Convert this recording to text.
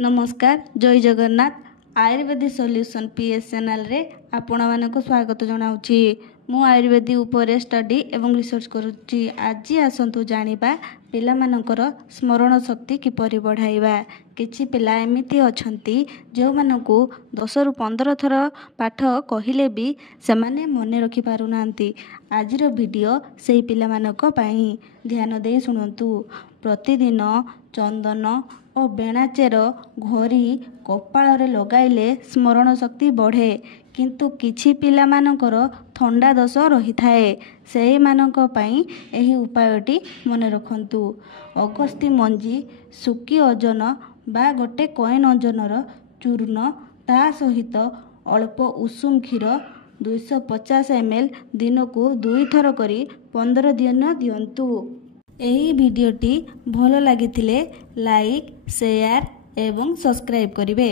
नमस्कार जय Jagannath Ayurvedic solution PS channel रे आपण मानक स्वागत जनाउछि। मु आयुर्वेदिक उपरे स्टडी एवं रिसर्च करुछि। आज आसंतु जानिबा पिला मानकर स्मरण शक्ति किपरि बढ़ाइबा। किछि पिला एमिति अछंती जो मानकु 10 रु 15 थर पाठ कहिले भी सेमाने मने रखि पारु नांती। आजिर वीडियो सेही पिला मानक पई ध्यान दे सुनंतु। प्रतिदिन चंदन और बेणाचेर घोरी कपाଳରେ लगाइले स्मरण शक्ति बढ़े। किंतु किछि पिला मानकर थंडा दोष रही थाए सेही मानक पई एही उपायटी मने रखंतु। अगस्ती मंजी सुकी ओजन बा गोटे कॉइन ओजनर चूर्ण ता सहित अल्प उषुम क्षीर 250 ml दिन को 2 थर करी 15 दिन दियंतु। एही वीडियोटी भल लागिथिले लाइक शेयर एवं सब्सक्राइब करिवे।